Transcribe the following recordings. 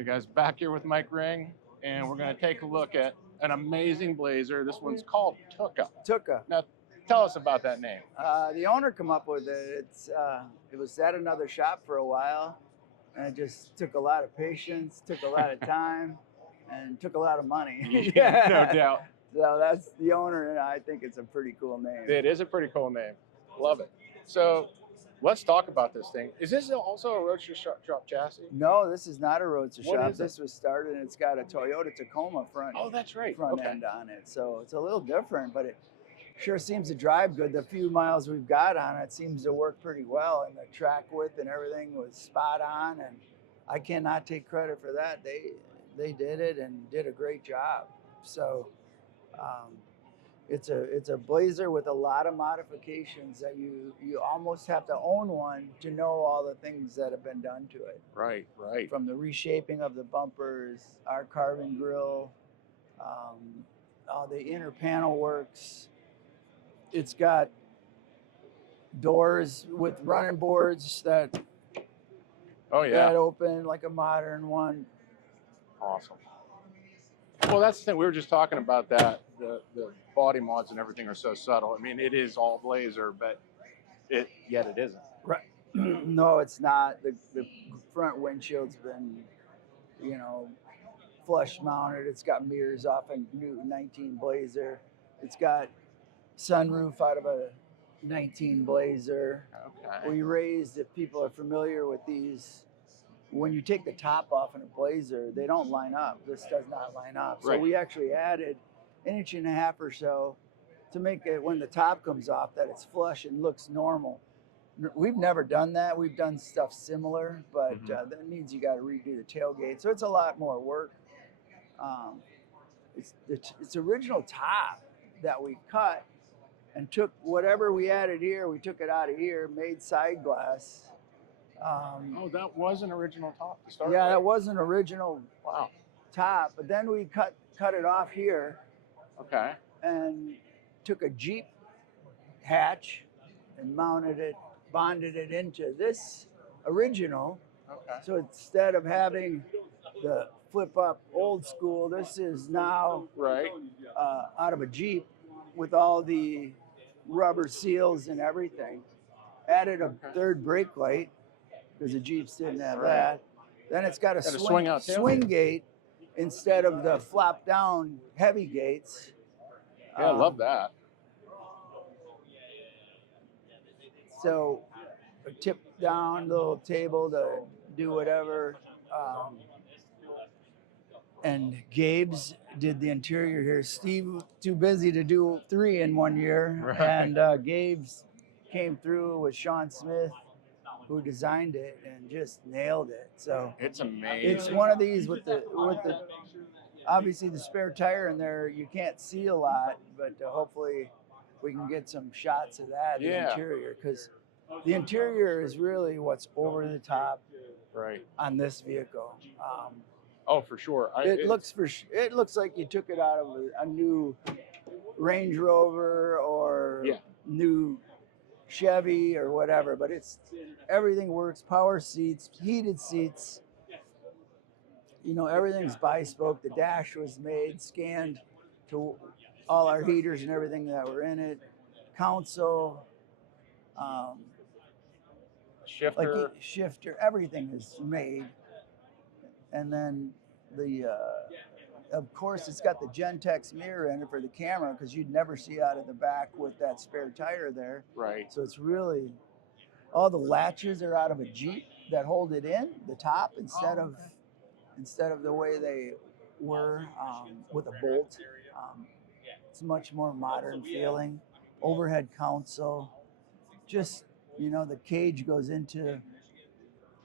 Hey guys, back here with Mike Ring, and we're going to take a look at an amazing Blazer. This one's called Tuka. Tuka. Now, tell us about that name. The owner come up with it. It was at another shop for a while, and it just took a lot of patience, took a lot of time, and took a lot of money. Yeah, no doubt. So that's the owner, and I think it's a pretty cool name. It is a pretty cool name. Love it. So let's talk about this thing. Is this also a roadster shop chassis? No, this is not a roadster What shop. is it? This was started, and it's got a Toyota Tacoma front. Oh, that's right. Front Okay. end on it, so it's a little different, but it sure seems to drive good. The few miles we've got on it seems to work pretty well, and the track width and everything was spot on, and I cannot take credit for that. They did it and did a great job. So it's a Blazer with a lot of modifications that you almost have to own one to know all the things that have been done to it. Right, right. From the reshaping of the bumpers, our carbon grille, the inner panel works. It's got doors with running boards that open like a modern one. Awesome. Well, that's the thing. We were just talking about that. The body mods and everything are so subtle. I mean, it is all Blazer, but yet it isn't. Right. No, it's not. The front windshield's been, flush mounted. It's got mirrors off a new 19 Blazer. It's got sunroof out of a 19 Blazer. Okay. We raised, if people are familiar with these, when you take the top off in a Blazer, they don't line up. This does not line up. So we actually added 1.5 inches or so to make it, when the top comes off, that it's flush and looks normal. We've never done that. We've done stuff similar, but that means you got to redo the tailgate. So it's a lot more work. It's original top that we cut and took whatever we added here, we took it out of here, made side glass. That was an original top to start with? Yeah, that was an original top, but then we cut it off here. Okay. And took a Jeep hatch and bonded it into this original. Okay. So instead of having the flip up old school, this is now out of a Jeep with all the rubber seals and everything. Added a third brake light because the Jeeps didn't have that. Then it's got a swing gate instead of the flop down heavy gates. Yeah, I love that. So a tip down little table to do whatever. And Gabe's did the interior here. Steve too busy to do 3 in 1 year. And Gabe's came through with Sean Smith, who designed it and just nailed it. So it's amazing. It's one of these with the obviously the spare tire in there. You can't see a lot, but hopefully we can get some shots of that in the interior, because the interior is really what's over the top on this vehicle. Oh, for sure. It looks like you took it out of a new Range Rover or new Chevy or whatever, but everything works. Power seats, heated seats. Everything's bi-spoke. The dash was scanned to all our heaters and everything that were in it. Console, shifter, everything is made. And then of course, it's got the Gentex mirror in it for the camera, because you'd never see out of the back with that spare tire there. Right. So it's really, all the latches are out of a Jeep that hold it in, the top, instead of the way they were with a bolt. It's much more modern feeling. Overhead console. Just, the cage goes into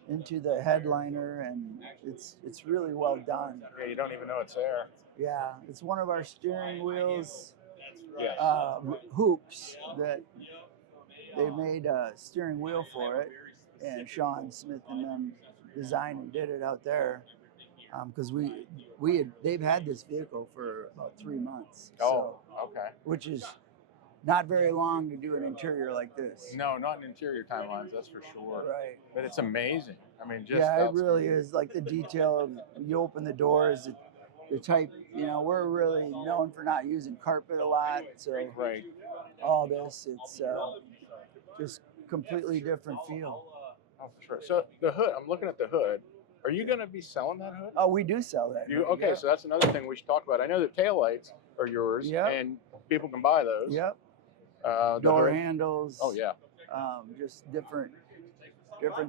the headliner, and it's really well done. Yeah, you don't even know it's there. Yeah, it's one of our steering wheels Yes. hoops that they made a steering wheel for it, and Sean Smith and them designed and did it out there, because they've had this vehicle for about 3 months. Oh, okay. Which is not very long to do an interior like this. No, not in interior timelines, that's for sure. Right. But it's amazing. I mean, just Yeah, it really is. Like the detail of you open the doors, the type. You know, we're really known for not using carpet a lot, so right. all this, it's just completely different feel. Oh, for sure. So the hood, I'm looking at the hood. Are you going to be selling that hood? Oh, we do sell that. You okay? Yep. So that's another thing we should talk about. I know that taillights are yours, Yep. and people can buy those. Yep. The Door hood. handles. Oh yeah. Just different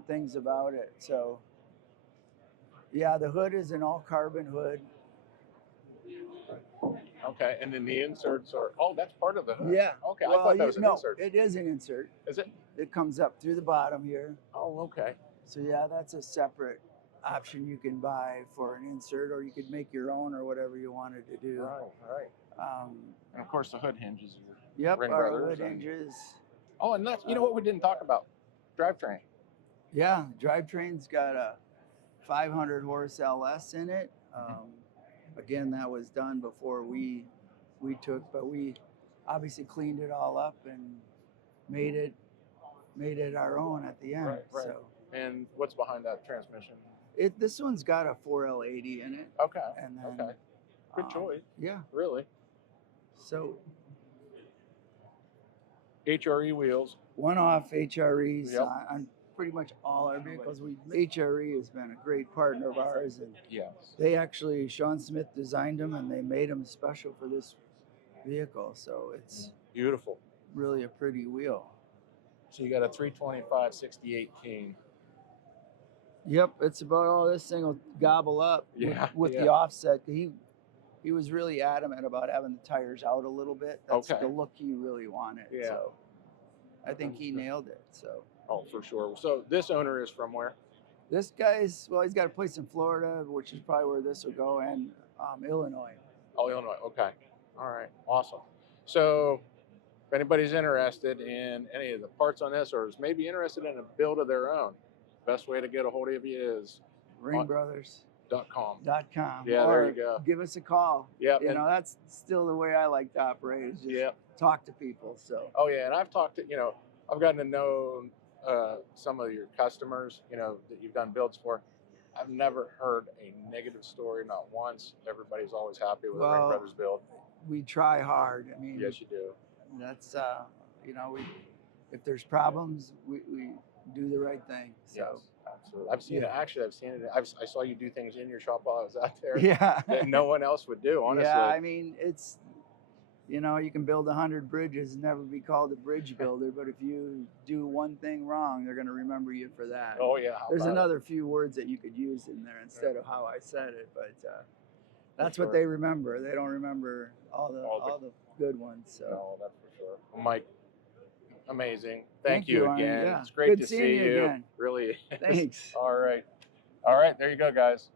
things about it. So yeah, the hood is an all carbon hood. Okay, and then the inserts are. Oh, that's part of the hood. Yeah. Okay, Well, I thought that was an insert. it is an insert. Is it? It comes up through the bottom here. Oh, okay. So yeah, that's a separate option you can buy for an insert, or you could make your own, or whatever you wanted to do. Right. And of course, the hood hinges. Yep, our Ringbrothers hood and- hinges. Oh, and that's what we didn't talk about. Drivetrain. Yeah, drivetrain's got a 500 horse LS in it. Again, that was done before we took, but we obviously cleaned it all up and made it our own at the end. Right. So And what's behind that transmission? this one's got a 4L80 in it. Okay. And then, Okay. Good choice. Yeah. Really. So HRE wheels. one-off HREs Yep. on pretty much all our vehicles. HRE has been a great partner of ours, and Yes. they actually, Sean Smith designed them, and they made them special for this vehicle. So it's Beautiful. really a pretty wheel. So you got a 325 68 King. Yep, it's about all this thing will gobble up with the offset. He was really adamant about having the tires out a little bit. That's Okay. the look he really wanted. Yeah. So I think he nailed it. So Oh, for sure. So this owner is from where? this guy's, well, he's got a place in Florida, which is probably where this will go, and Illinois. Oh, Illinois. Okay. All right. Awesome. So if anybody's interested in any of the parts on this, or is maybe interested in a build of their own, best way to get a hold of you is Ringbrothers.com. Yeah, or there you go. give us a call. Yep. You know, that's still the way I like to operate, is just talk to people. So Oh yeah, and I've talked to, I've gotten to know some of your customers, that you've done builds for. I've never heard a negative story, not once. Everybody's always happy with a Ringbrothers build. we try hard. I mean, Yes, you do. that's if there's problems, we do the right thing. So Yes, absolutely. I've seen it. Actually, I've seen it. I saw you do things in your shop while I was out there yeah. that no one else would do, honestly. Yeah, I mean, it's, you can build 100 bridges and never be called a bridge builder, but if you do one thing wrong, they're going to remember you for that. Oh yeah. How There's about another few words that you could use in there instead of how I said it, but that's sure. what they remember. They don't remember all the good ones. So No, that's for sure. Well, Mike, amazing. Thank Thank you you, again. Arnie. Yeah. It's great Good to seeing see you you. again. Really. Thanks. All right. There you go, guys.